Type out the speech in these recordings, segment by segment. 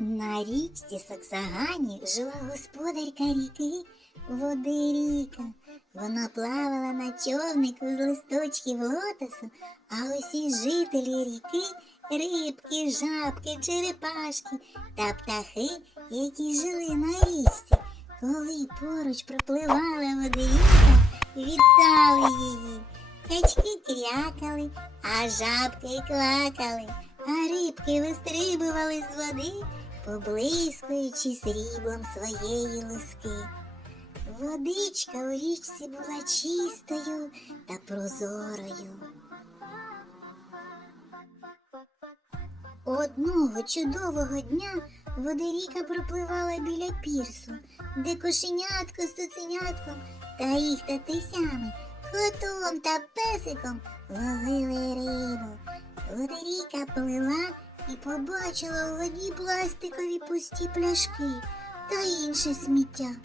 На річці Саксагані жила господарка ріки Водиріка. Вона плавала на човнику з листочків лотосу, а усі жителі ріки рибки, жабки, черепашки та птахи, які жили на річці. Коли поруч пропливала водоріка, вітали її. Качки крякали, а жабки квакали, а рибки вистрибували з води, поблискуючи сріблом своєї луски. Водичка у річці була чистою та прозорою. Одного чудового дня водоріка пропливала біля пірсу, де кошенятко з цуценятком та їх татисями, котом та песиком ловили рибу. Водоріка плила і побачила у воді пластикові пусті пляшки та інше сміття.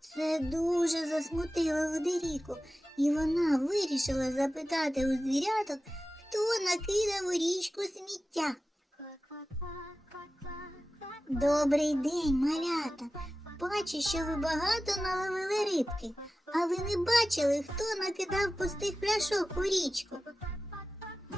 Це дуже засмутило Водоріку, і вона вирішила запитати у звіряток, хто накидав у річку сміття. Добрий день, малята. Бачу, що ви багато наловили рибки, а ви не бачили, хто накидав пустих пляшок у річку.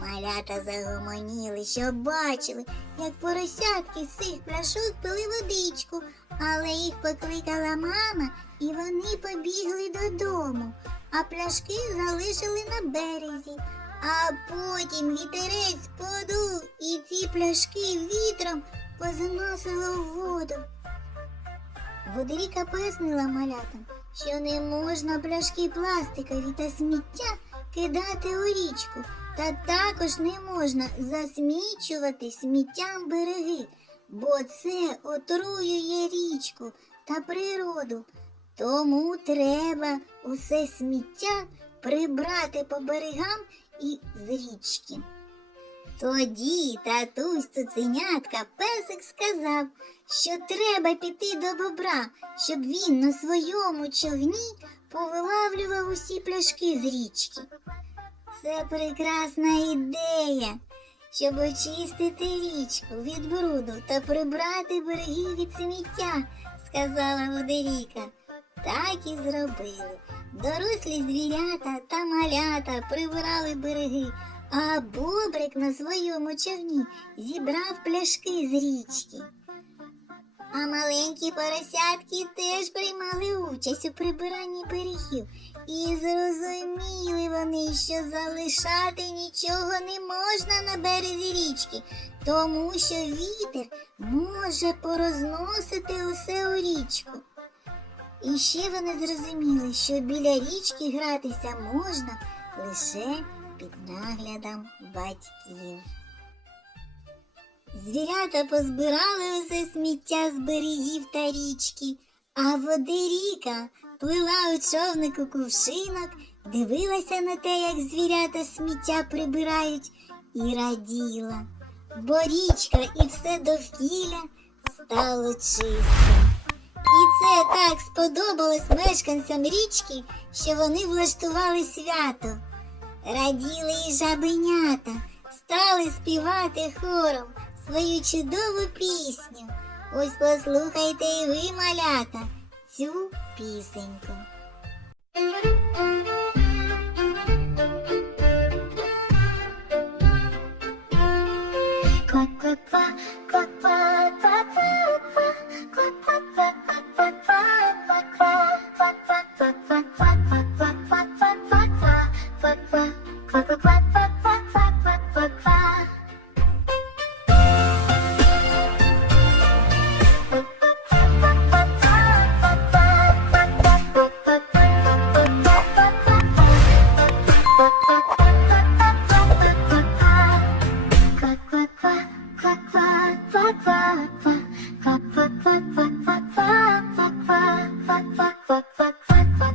Малята загомоніли, що бачили, як поросятки з цих пляшок пили водичку, але їх покликала мама, і вони побігли додому, а пляшки залишили на березі. А потім вітерець подув, і ці пляшки вітром позаносило в воду. Водоріка пояснила малятам, що не можна пляшки пластикові та сміття кидати у річку, та також не можна засмічувати сміттям береги, бо це отруює річку та природу. Тому треба усе сміття прибрати по берегам і з річки. Тоді татусь цуценятка песик сказав, що треба піти до бобра, щоб він на своєму човні повилавлював усі пляшки з річки. Це прекрасна ідея, щоб очистити річку від бруду та прибрати береги від сміття, сказала Водоріка. Так і зробили. Дорослі звірята та малята прибирали береги, а бобрик на своєму човні зібрав пляшки з річки. А маленькі поросятки теж приймали участь у прибиранні берегів. І зрозуміли вони, що залишати нічого не можна на березі річки, тому що вітер може порозносити усе у річку. І ще вони зрозуміли, що біля річки гратися можна лише під наглядом батьків. Звірята позбирали усе сміття з берегів та річки, а водиріка плила у човнику кувшинок, дивилася на те, як звірята сміття прибирають, і раділа, бо річка і все довкілля стало чистим. І це так сподобалось мешканцям річки, що вони влаштували свято. Раділи і жабенята, стали співати хором свою чудову пісню. Ось послухайте і ви, малята, цю пісеньку. Fuck, fuck.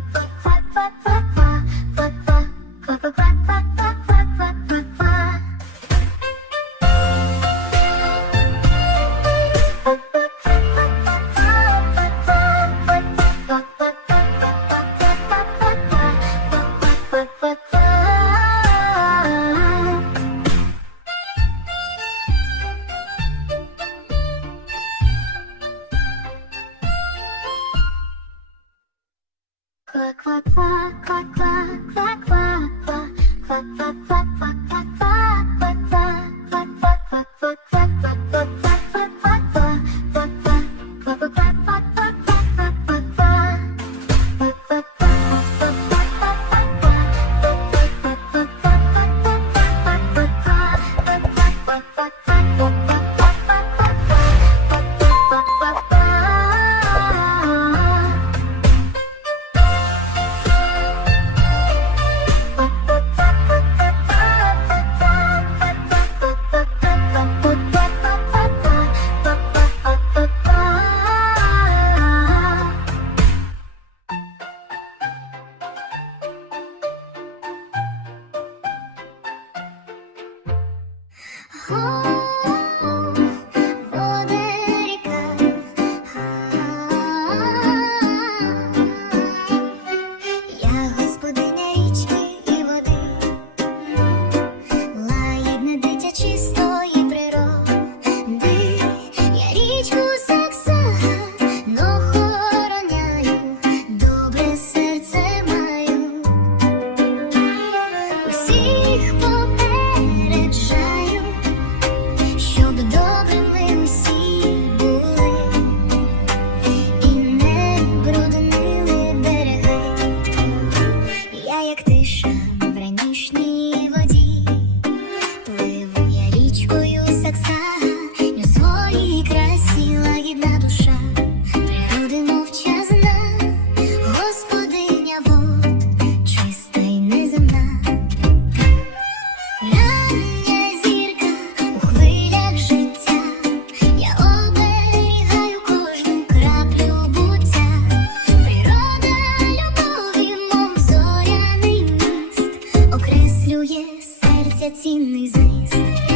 Seen these eyes.